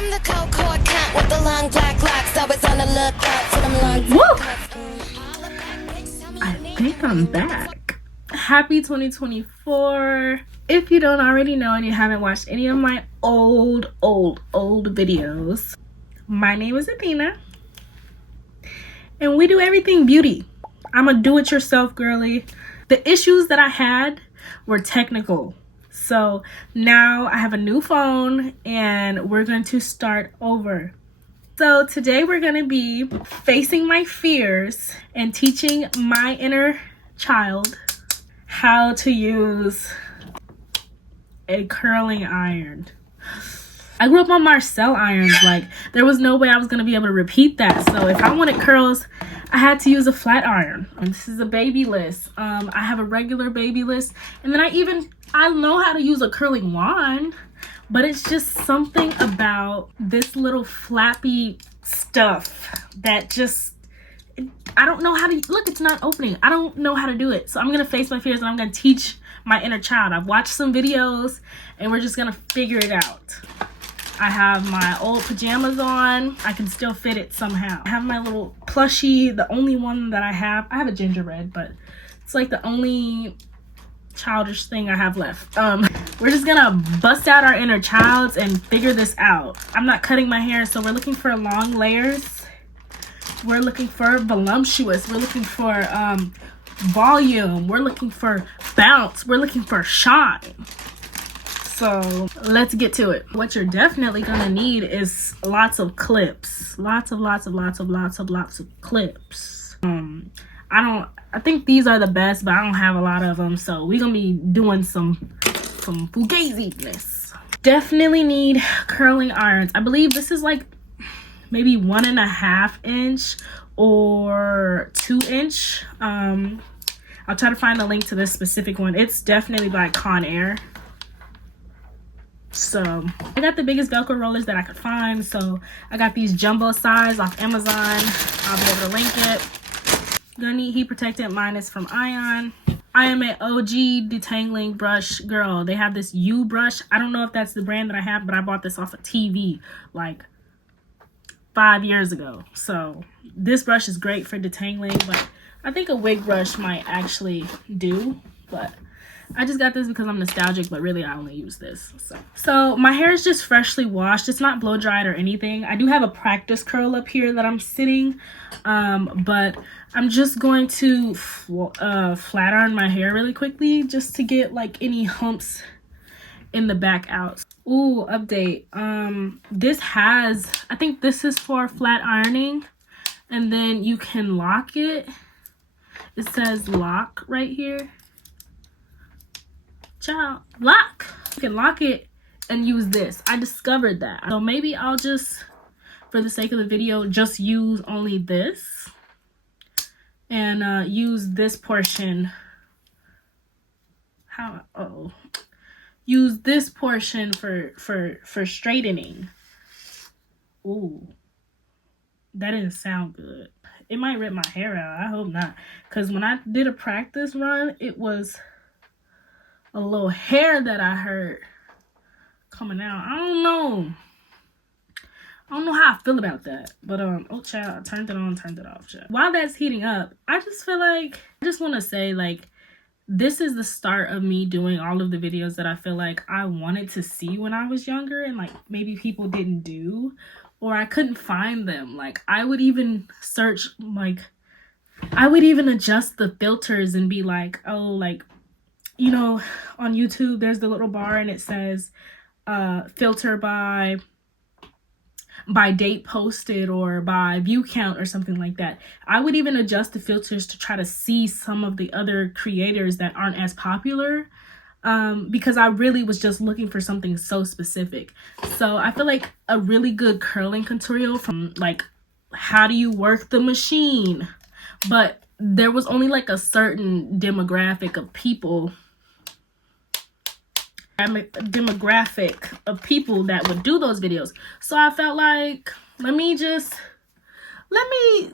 I'm the cold-core cunt with the long black locks, always on the lookout for them long. Woo! I think I'm back. Happy 2024. If you don't already know and you haven't watched any of my old videos, my name is Athena and we do everything beauty. I'm a do-it-yourself girly. The issues that I had were technical. So now I have a new phone and we're going to start over. So today we're going to be facing my fears and teaching my inner child how to use a curling iron. I grew up on Marcel irons. Like, there was no way I was going to be able to repeat that. So if I wanted curls, I had to use a flat iron. And this is a Babyliss. I have a regular Babyliss. And then I know how to use a curling wand. But it's just something about this little flappy stuff that just, I don't know how to, look, it's not opening. I don't know how to do it. So I'm going to face my fears and I'm going to teach my inner child. I've watched some videos and we're just going to figure it out. I have my old pajamas on. I can still fit it somehow. I have my little plushie, the only one that I have. I have a gingerbread, but it's like the only childish thing I have left. We're just gonna bust out our inner childs and figure this out. I'm not cutting my hair, so we're looking for long layers. We're looking for voluptuous. We're looking for volume. We're looking for bounce. We're looking for shine. So let's get to it. What you're definitely gonna need is lots of clips. Lots of clips. I think these are the best, but I don't have a lot of them. So we're gonna be doing some fugaziness. Definitely need curling irons. I believe this is like maybe 1.5 inch or 2 inch. I'll try to find a link to this specific one. It's definitely by Conair. So I got the biggest Velcro rollers that I could find. So I got these jumbo size off Amazon. I'll be able to link it. Gonna need heat protectant. Mine is from Ion. I am an OG detangling brush girl. They have this U brush. I don't know if that's the brand that I have, but I bought this off of TV like 5 years ago. So this brush is great for detangling, but I think a wig brush might actually do. But I just got this because I'm nostalgic, but really I only use this. So my hair is just freshly washed. It's not blow dried or anything. I do have a practice curl up here that I'm sitting, but I'm just going to flat iron my hair really quickly just to get like any humps in the back out. Ooh, update. I think this is for flat ironing, and then you can lock it. It says lock right here. Child, lock. You can lock it and use this. I discovered that. So maybe I'll just, for the sake of the video, just use only this and use this portion. Use this portion for straightening. Ooh, that didn't sound good. It might rip my hair out. I hope not, because when I did a practice run, it was a little hair that I heard coming out. I don't know how I feel about that. But oh child, I turned it on, turned it off, child. While that's heating up, I just feel like I just want to say, like, this is the start of me doing all of the videos that I feel like I wanted to see when I was younger and like maybe people didn't do, or I couldn't find them. Like, I would even search, like, I would even adjust the filters and be like, oh, like, you know, on YouTube, there's the little bar and it says filter by date posted or by view count or something like that. I would even adjust the filters to try to see some of the other creators that aren't as popular, because I really was just looking for something so specific. So I feel like a really good curling tutorial from like, how do you work the machine? But there was only like a certain demographic of people that would do those videos. So I felt like, let me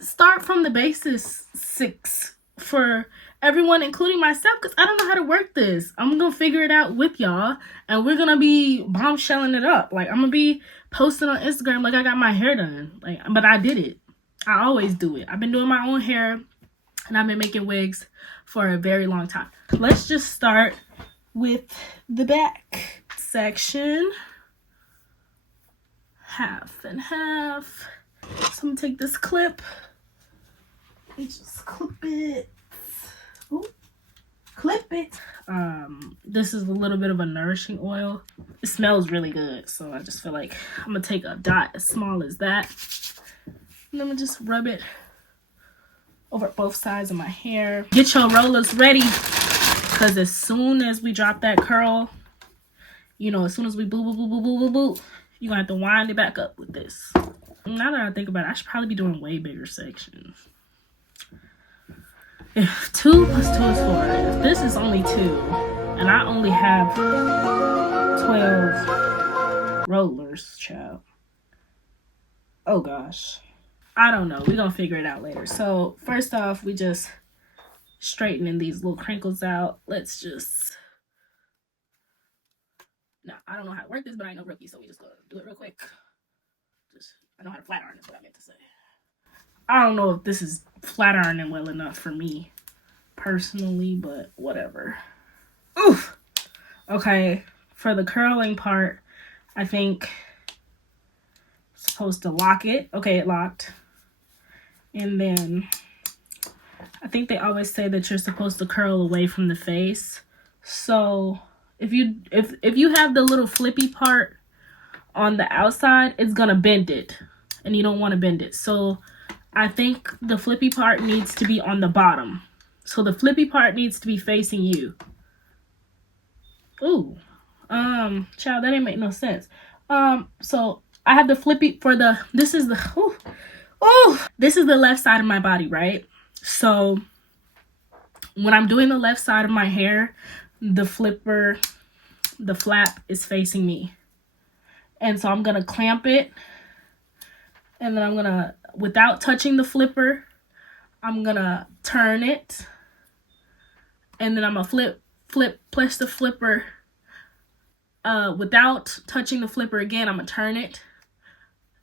start from the basics for everyone, including myself, because I don't know how to work this. I'm gonna figure it out with y'all and we're gonna be bombshelling it up. Like, I'm gonna be posting on Instagram like I got my hair done. Like, but I did it. I always do it. I've been doing my own hair and I've been making wigs for a very long time. Let's just start with the back section. Half and half. So I'm gonna take this clip and just clip it. Ooh, clip it. This is a little bit of a nourishing oil. It smells really good, so I just feel like I'm gonna take a dot as small as that, and I'm gonna just rub it over both sides of my hair. Get your rollers ready, because as soon as we drop that curl, you know, as soon as we boo boo boo boo boo boo boo, you're gonna have to wind it back up with this. Now that I think about it, I should probably be doing way bigger sections. If 2 plus 2 is 4, if this is only 2, and I only have 12 rollers, child. Oh gosh. I don't know. We're gonna figure it out later. So first off, we just straightening these little crinkles out. Let's just... No, I don't know how to work this, but I ain't no rookie, so we just gonna do it real quick. I know how to flat iron is what I meant to say. I don't know if this is flat ironing well enough for me personally, but whatever. Oof. Okay, for the curling part, I think I'm supposed to lock it. Okay, it locked. And then I think they always say that you're supposed to curl away from the face. So if you have the little flippy part on the outside, it's gonna bend it, and you don't want to bend it. So I think the flippy part needs to be on the bottom. So the flippy part needs to be facing you. Ooh, child, that didn't make no sense. So I have the flippy for the, this is the, this is the left side of my body, right? So when I'm doing the left side of my hair, the flipper, the flap is facing me. And so I'm going to clamp it, and then I'm going to, without touching the flipper, I'm going to turn it, and then I'm going to press the flipper, without touching the flipper again, I'm going to turn it,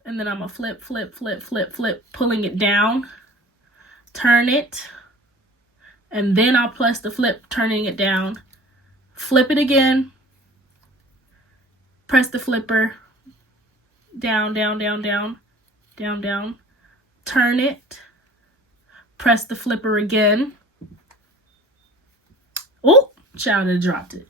and then I'm going to flip, pulling it down, turn it, and then I'll press the flip, turning it down, flip it again, press the flipper, down, turn it, press the flipper again. Oh, child, I dropped it.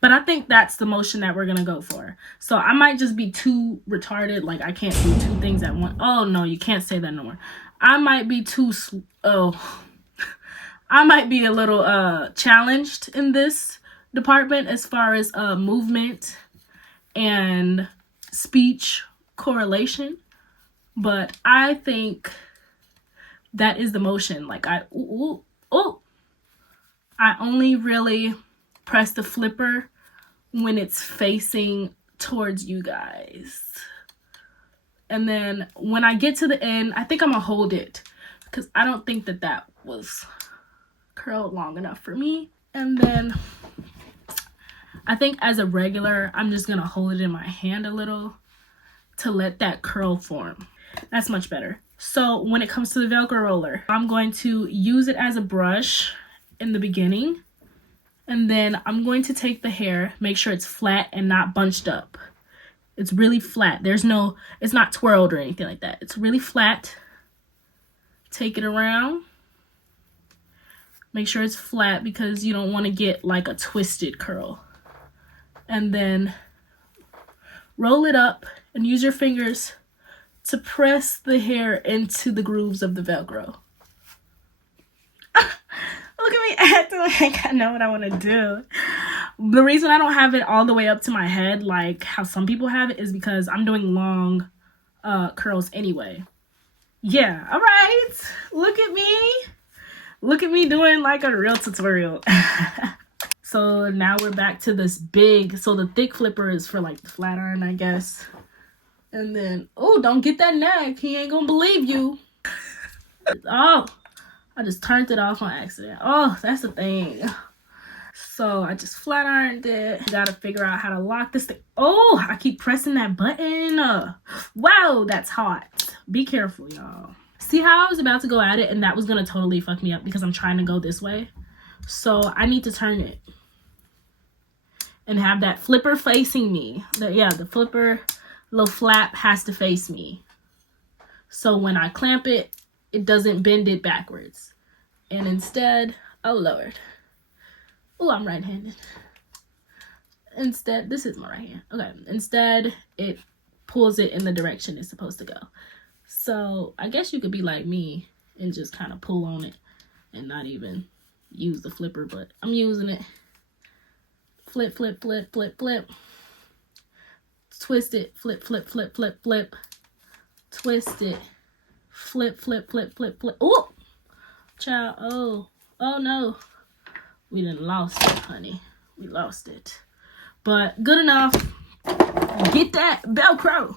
But I think that's the motion that we're gonna go for. So I might just be too retarded, like I can't do 2 things at once. Oh no, you can't say that no more. I might be I might be a little challenged in this department as far as movement and speech correlation, but I think that is the motion. Like I only really press the flipper when it's facing towards you guys, and then when I get to the end, I think I'm gonna hold it because I don't think that was curled long enough for me. And then I think as a regular, I'm just gonna hold it in my hand a little to let that curl form. That's much better. So when it comes to the Velcro roller, I'm going to use it as a brush in the beginning, and then I'm going to take the hair, make sure it's flat and not bunched up. It's really flat. It's not twirled or anything like that. It's really flat. Take it around. Make sure it's flat because you don't want to get like a twisted curl. And then roll it up and use your fingers to press the hair into the grooves of the Velcro. Look at me acting like I know what I want to do. The reason I don't have it all the way up to my head like how some people have it is because I'm doing long curls anyway. Yeah, all right. Look at me. Look at me doing like a real tutorial. So now we're back to this big, so the thick flipper is for like the flat iron, I guess. And then, oh, don't get that neck. He ain't gonna believe you. Oh, I just turned it off on accident. Oh, that's the thing. So I just flat ironed it. Gotta figure out how to lock this thing. Oh, I keep pressing that button. Wow, that's hot. Be careful, y'all. See how I was about to go at it and that was gonna totally fuck me up because I'm trying to go this way. So I need to turn it and have that flipper facing me. The flipper little flap has to face me. So when I clamp it, it doesn't bend it backwards. And instead, oh Lord. Oh, I'm right-handed. Instead, this is my right hand. Okay, instead, it pulls it in the direction it's supposed to go. So I guess you could be like me and just kind of pull on it and not even use the flipper, but I'm using it. Flip, flip, flip, flip, flip. Twist it, flip, flip, flip, flip, flip. Twist it, flip, flip, flip, flip, flip. Oh, child, oh no. We done lost it, honey. We lost it. But good enough. Get that Velcro.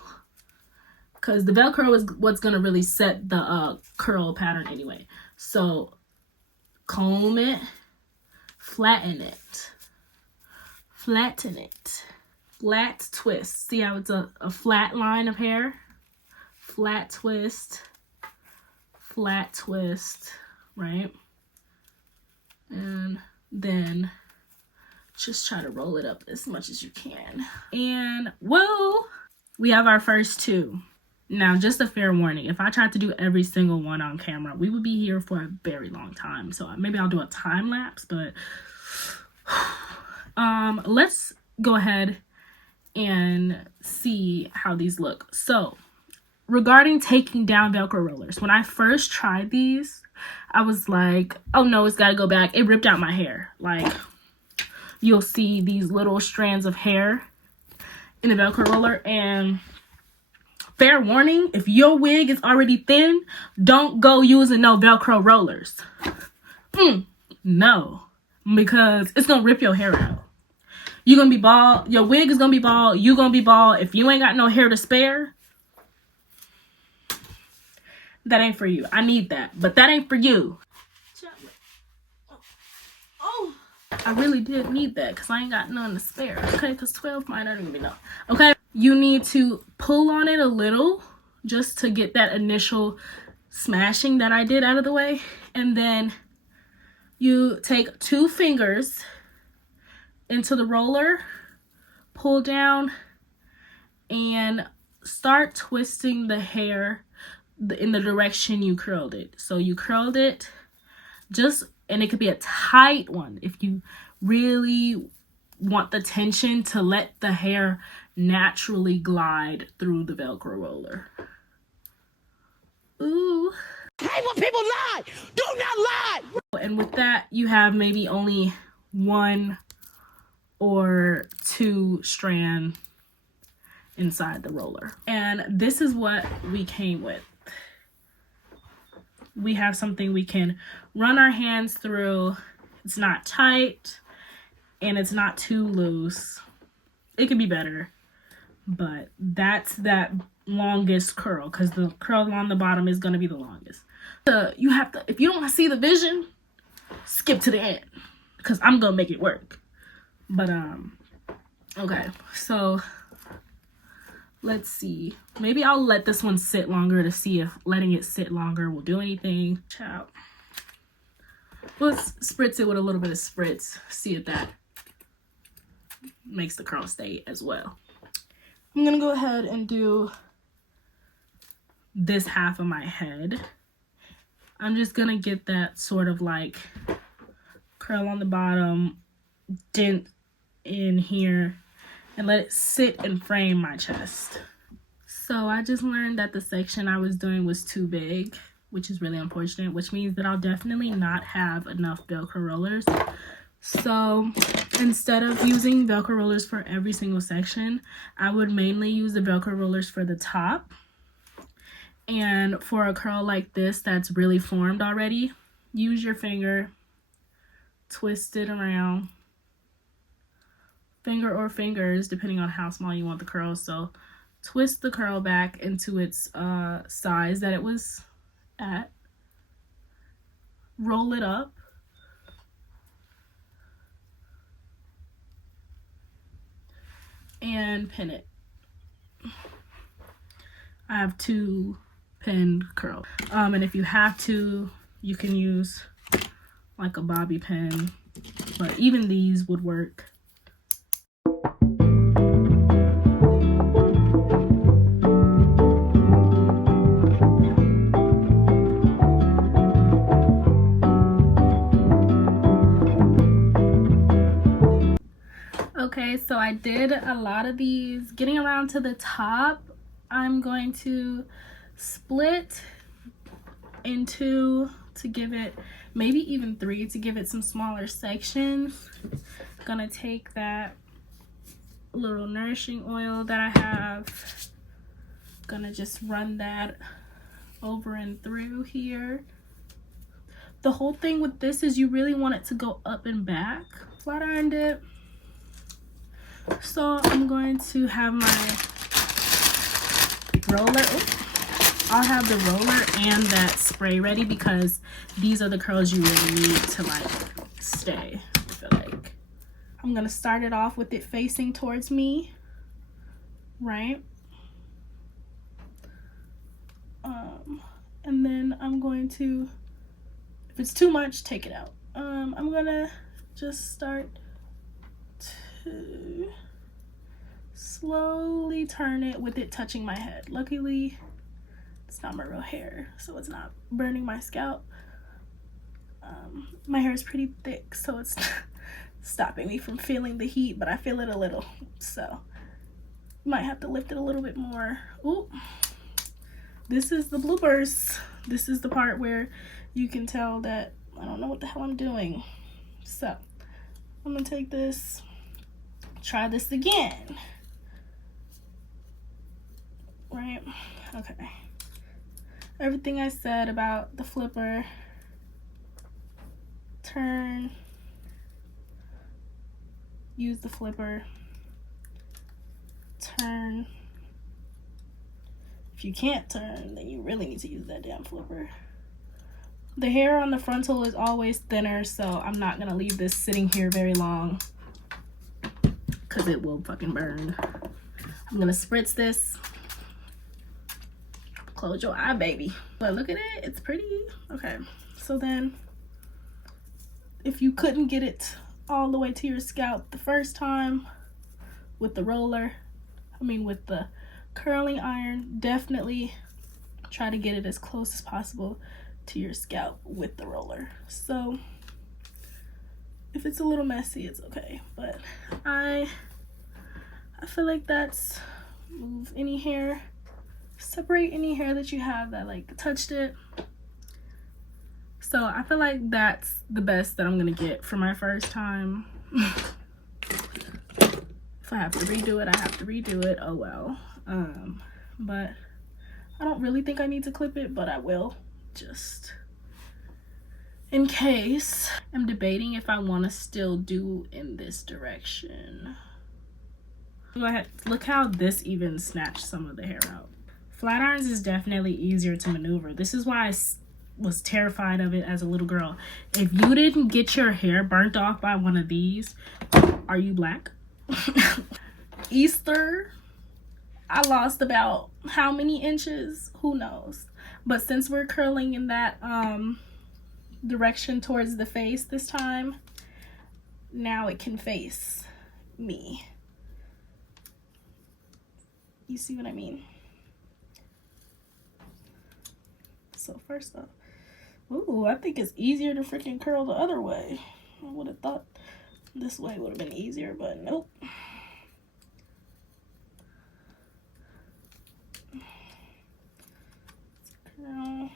Because the Velcro is what's going to really set the curl pattern anyway. So comb it. Flatten it. Flatten it. Flat twist. See how it's a flat line of hair? Flat twist. Flat twist. Right? And then just try to roll it up as much as you can. And whoa, we have our first two. Now, just a fair warning, if I tried to do every single one on camera, we would be here for a very long time. So maybe I'll do a time lapse, but let's go ahead and see how these look. So regarding taking down Velcro rollers, when I first tried these, I was like, oh no, it's got to go back. It ripped out my hair. Like, you'll see these little strands of hair in the Velcro roller. And fair warning, if your wig is already thin, don't go using no Velcro rollers. No, because it's going to rip your hair out. You're going to be bald. Your wig is going to be bald. You're going to be bald. If you ain't got no hair to spare, that ain't for you. I need that, but that ain't for you. Oh, I really did need that because I ain't got none to spare. Okay, because 12 might not even be enough. Okay, you need to pull on it a little just to get that initial smashing that I did out of the way. And then you take 2 fingers into the roller, pull down, and start twisting the hair in the direction you curled it. So you curled it and it could be a tight one if you really want the tension to let the hair naturally glide through the Velcro roller. Ooh. I hate when people lie. Do not lie. And with that, you have maybe only 1 or 2 strand inside the roller. And this is what we came with. We have something we can run our hands through. It's not tight and it's not too loose. It could be better, but that's that longest curl because the curl on the bottom is going to be the longest. You have to, if you don't see the vision, skip to the end because I'm going to make it work. But, okay, so let's see. Maybe I'll let this one sit longer to see if letting it sit longer will do anything. Ciao. Let's spritz it with a little bit of spritz. See if that makes the curl stay as well. I'm going to go ahead and do this half of my head. I'm just going to get that sort of like curl on the bottom, dent in here, and let it sit and frame my chest. So I just learned that the section I was doing was too big, which is really unfortunate, which means that I'll definitely not have enough Velcro rollers. So instead of using Velcro rollers for every single section, I would mainly use the Velcro rollers for the top. And for a curl like this that's really formed already, use your finger, twist it around. Finger or fingers, depending on how small you want the curl. So twist the curl back into its size that it was at. Roll it up. and pin it. I have 2 pinned curls. And if you have to, you can use like a bobby pin, but even these would work. Okay, so I did a lot of these. Getting around to the top, I'm going to split in 2 to give it, maybe even 3 to give it some smaller sections. Gonna take that little nourishing oil that I have, gonna just run that over and through here. The whole thing with this is you really want it to go up and back. Flat ironed it. So I'm going to have my roller. I'll have the roller and that spray ready because these are the curls you really need to like stay. I feel like I'm gonna start it off with it facing towards me, right? And then I'm going to, if it's too much, take it out. I'm gonna just start to slowly turn it with it touching my head. Luckily, it's not my real hair, so it's not burning my scalp. My hair is pretty thick, so it's stopping me from feeling the heat, but I feel it a little, so might have to lift it a little bit more. Ooh, this is the bloopers. This is the part where you can tell that I don't know what the hell I'm doing. So I'm gonna take this, try this again. Right? Okay. Everything I said about the flipper, turn, use the flipper, turn. If you can't turn, then you really need to use that damn flipper. The hair on the frontal is always thinner, so I'm not gonna leave this sitting here very long because it will fucking burn. I'm gonna spritz this. Close your eye, baby. But look at it, it's pretty. Okay, so then if you couldn't get it all the way to your scalp the first time with the roller, with the curling iron, definitely try to get it as close as possible to your scalp with the roller. So if it's a little messy, it's okay, but I feel like that's, move any hair, separate any hair that you have that like touched it. So I feel like that's the best that I'm gonna get for my first time. If I have to redo it, I have to redo it. Oh well. But I don't really think I need to clip it, but I will, just in case. I'm debating if I want to still do in this direction. Go ahead. Look how this even snatched some of the hair out. Flat irons is definitely easier to maneuver. This is why I was terrified of it as a little girl. If you didn't get your hair burnt off by one of these, are you black? Easter, I lost about how many inches? Who knows? But since we're curling in that direction towards the face this time, now it can face me. You see what I mean? So first off, ooh, I think it's easier to freaking curl the other way. I would have thought this way would have been easier, but nope. Curl,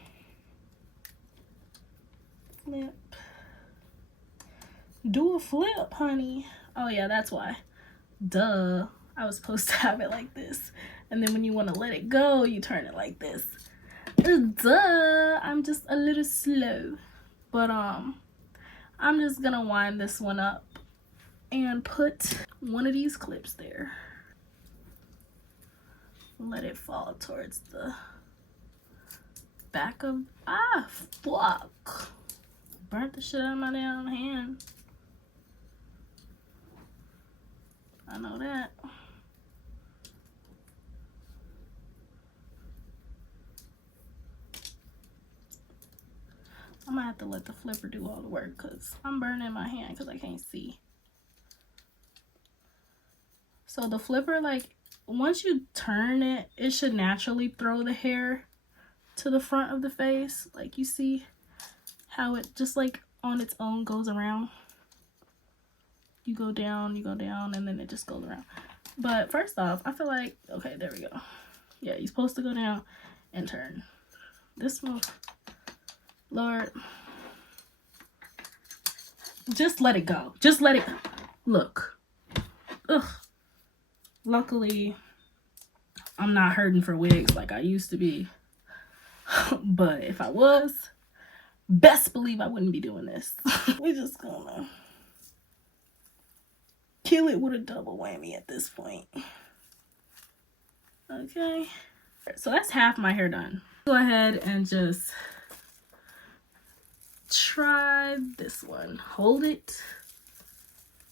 flip, do a flip, honey. Oh yeah, that's why. Duh. I was supposed to have it like this, and then when you want to let it go, you turn it like this. Duh. I'm just a little slow, but I'm just gonna wind this one up and put one of these clips there. Let it fall towards the back of, fuck. Burnt the shit out of my damn hand. I know that. I'm gonna have to let the flipper do all the work because I'm burning my hand because I can't see. So the flipper, like, once you turn it, it should naturally throw the hair to the front of the face. Like, you see how it just, like, on its own goes around. You go down, and then it just goes around. But first off, I feel like, okay, there we go. Yeah, you're supposed to go down and turn. This one, Lord, just let it go. Just let it, look. Ugh. Luckily, I'm not hurting for wigs like I used to be. But if I was, best believe I wouldn't be doing this. We're just gonna kill it with a double whammy at this point. Okay. So that's half my hair done. Go ahead and just try this one. Hold it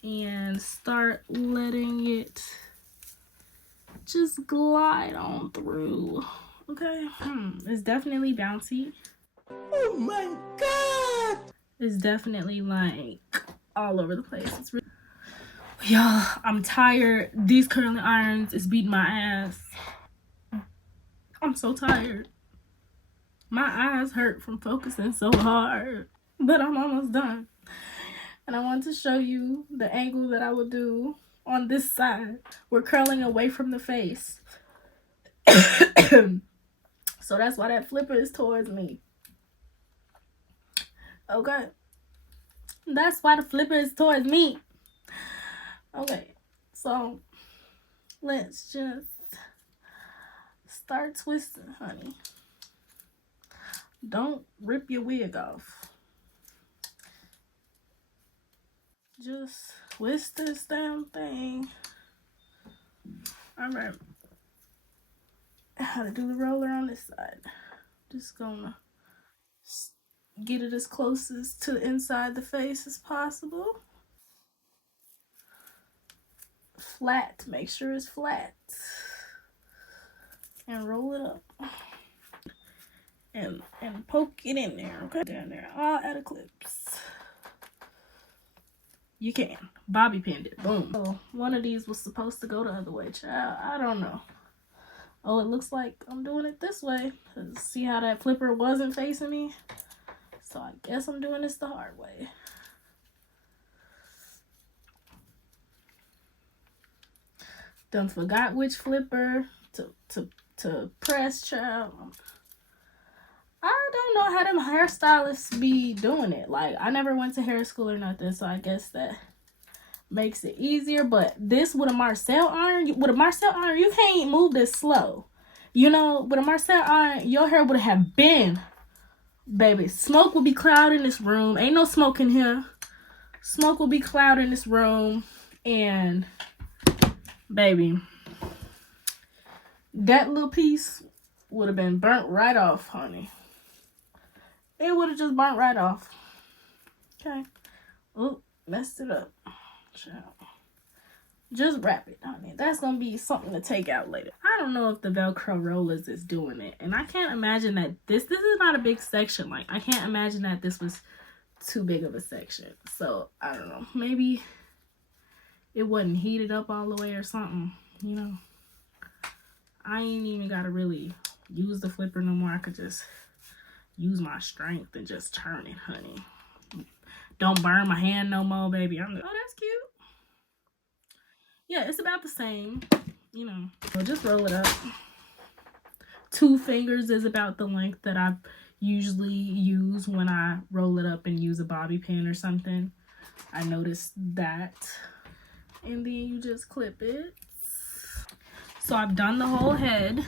and start letting it just glide on through. Okay. It's definitely bouncy. Oh my God! It's definitely like all over the place. It's really, y'all, I'm tired. These curling irons is beating my ass. I'm so tired. My eyes hurt from focusing so hard, but I'm almost done. And I want to show you the angle that I would do on this side. We're curling away from the face. So that's why that flipper is towards me. Okay. That's why the flipper is towards me. Okay. So let's just start twisting, honey. Don't rip your wig off. Just twist this damn thing. All right. How to do the roller on this side. Just gonna get it as close as to the inside the face as possible. Flat. Make sure it's flat. And roll it up. And poke it in there, okay? Down there. All out of clips. You can. Bobby pinned it. Boom. Oh, one of these was supposed to go the other way, child. I don't know. Oh, it looks like I'm doing it this way. See how that flipper wasn't facing me? So I guess I'm doing this the hard way. Done forgot which flipper to press, child. I don't know how them hairstylists be doing it. Like, I never went to hair school or nothing, so I guess that makes it easier. But this with a Marcel iron, you can't move this slow. You know, with a Marcel iron, your hair would have been, baby. Smoke will be clouding this room. Ain't no smoke in here. Smoke will be clouding this room, and baby, that little piece would have been burnt right off, honey. It would have just burnt right off. Okay. Oh, messed it up. Child. Just wrap it, honey. That's going to be something to take out later. I don't know if the Velcro rollers is doing it. And I can't imagine that this is not a big section. Like, I can't imagine that this was too big of a section. So, I don't know. Maybe it wasn't heated up all the way or something, you know. I ain't even got to really use the flipper no more. I could just use my strength and just turn it, honey. Don't burn my hand no more, baby. Oh, that's cute. Yeah, it's about the same, you know. So just roll it up. 2 fingers is about the length that I usually use when I roll it up and use a bobby pin or something. I noticed that. And then you just clip it. So I've done the whole head.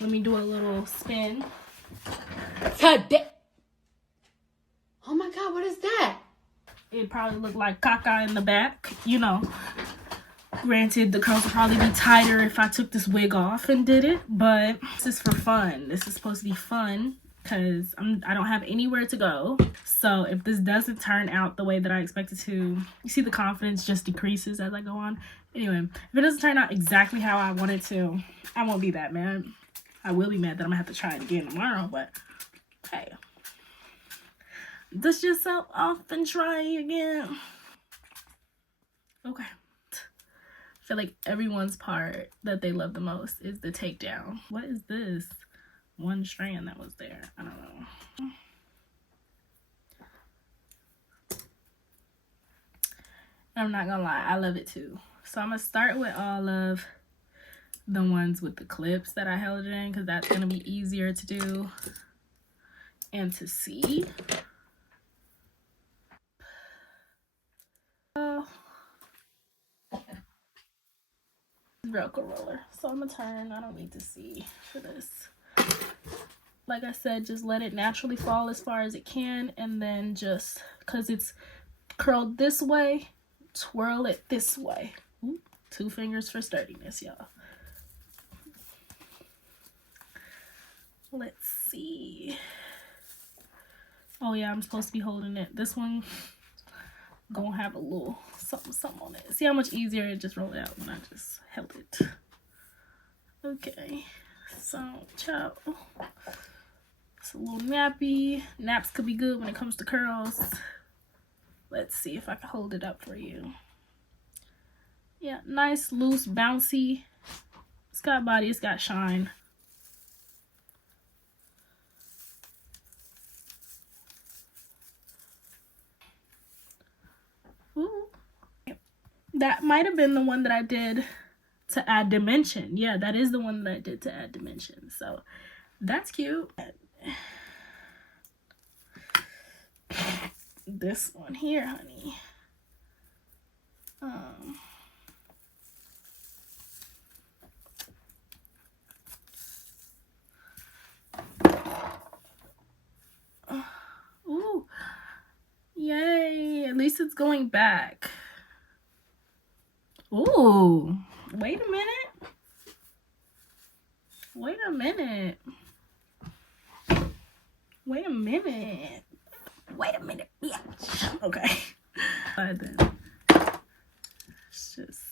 Let me do a little spin. Oh my God, what is that? It probably looked like caca in the back, you know. Granted, the curls would probably be tighter if I took this wig off and did it, but this is for fun. This is supposed to be fun because I don't have anywhere to go. So if this doesn't turn out the way that I expect it to, you see the confidence just decreases as I go on. Anyway, if it doesn't turn out exactly how I want it to, I won't be that mad. I will be mad that I'm gonna have to try it again tomorrow, but hey. Dust yourself off and try again. Okay. I feel like everyone's part that they love the most is the takedown. What is this? One strand that was there. I don't know. I'm not gonna lie, I love it too. So I'm gonna start with all of the ones with the clips that I held in, because that's gonna be easier to do and to see. Velcro roller. So I'm gonna turn. I don't need to see for this. Like I said, just let it naturally fall as far as it can, and then just because it's curled this way, twirl it this way. Ooh, 2 fingers for sturdiness, y'all. Let's see. Oh yeah, I'm supposed to be holding it. This one gonna have a little something on it. See how much easier it just rolled out when I just held it. Okay, so ciao. It's a little nappy. Naps could be good when it comes to curls. Let's see if I can hold it up for you. Yeah, nice, loose, bouncy. It's got body, it's got shine. Ooh. That might have been the one that I did to add dimension. Yeah, that is the one that I did to add dimension. So that's cute. This one here, honey. Ooh. Yay. At least it's going back. Ooh. Wait a minute. Wait a minute. Wait a minute. Wait a minute, bitch. Okay. But then it's just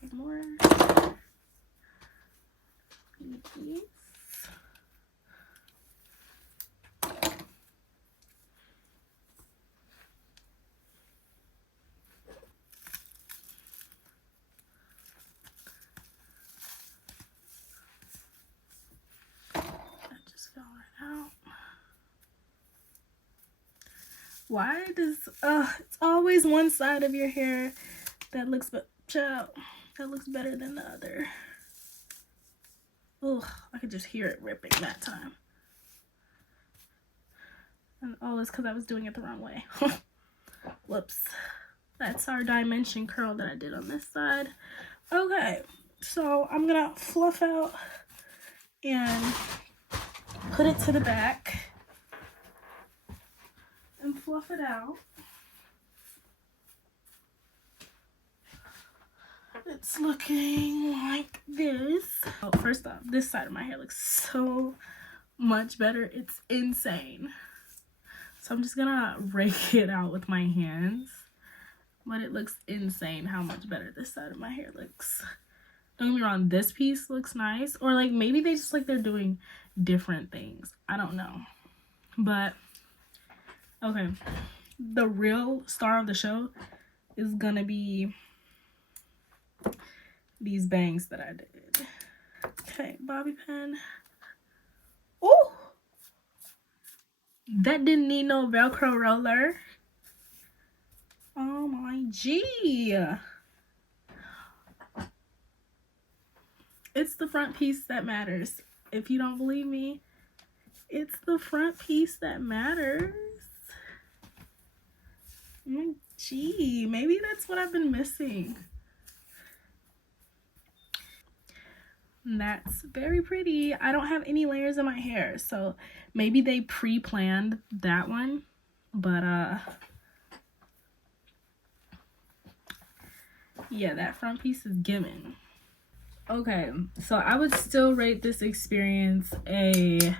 some more. These. Why does it's always one side of your hair that looks better than the other. Ugh, I could just hear it ripping that time. And oh, it's because I was doing it the wrong way. Whoops. That's our dimension curl that I did on this side. Okay, so I'm gonna fluff out and put it to the back and fluff it out. It's looking like this. Oh, first off, this side of my hair looks so much better. It's insane. So I'm just gonna rake it out with my hands. But it looks insane how much better this side of my hair looks. Don't get me wrong, this piece looks nice. Or like maybe they just like they're doing different things. I don't know. But okay. The real star of the show is gonna be these bangs that I did. Okay, bobby pin. Oh! That didn't need no Velcro roller. Oh my G. It's the front piece that matters. If you don't believe me, it's the front piece that matters. Oh my G. Maybe that's what I've been missing. That's very pretty. I don't have any layers in my hair, so maybe they pre-planned that one, but yeah, that front piece is giving. Okay, so I would still rate this experience a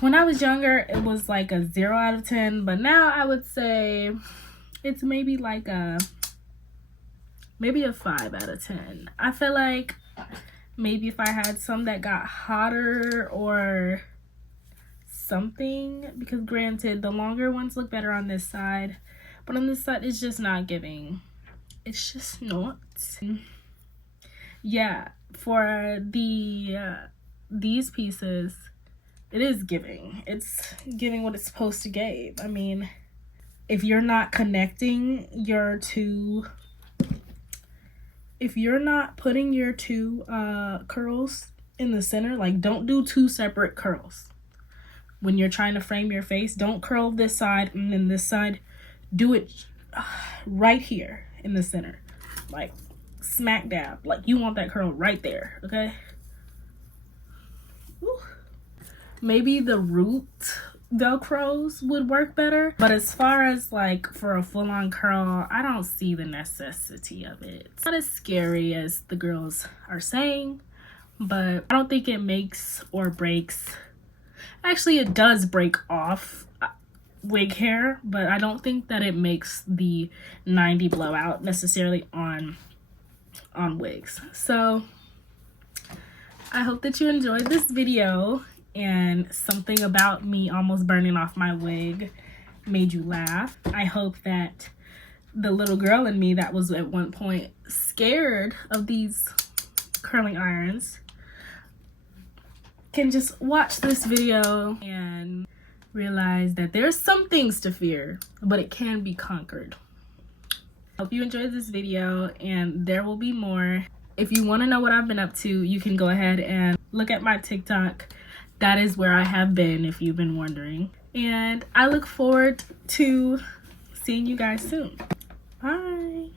when I was younger it was like a 0 out of 10, but now I would say it's maybe like a 5 out of 10. I feel like maybe if I had some that got hotter or something, because granted the longer ones look better on this side, but on this side it's just not giving. It's just not. Yeah, for these pieces it is giving. It's giving what it's supposed to give. I mean, if you're not connecting your two, if you're not putting your two curls in the center, like don't do two separate curls. When you're trying to frame your face, don't curl this side and then this side. Do it right here in the center, like smack dab. Like you want that curl right there, okay? Woo. Maybe the root velcros would work better, but as far as like for a full-on curl, I don't see the necessity of it. It's not as scary as the girls are saying, but I don't think it makes or breaks. Actually, it does break off wig hair, but I don't think that it makes the 90 blowout necessarily on wigs. So I hope that you enjoyed this video and something about me almost burning off my wig made you laugh. I hope that the little girl in me that was at one point scared of these curling irons can just watch this video and realize that there's some things to fear, but it can be conquered. Hope you enjoyed this video, and there will be more. If you want to know what I've been up to, you can go ahead and look at my TikTok. That is where I have been, if you've been wondering. And I look forward to seeing you guys soon. Bye.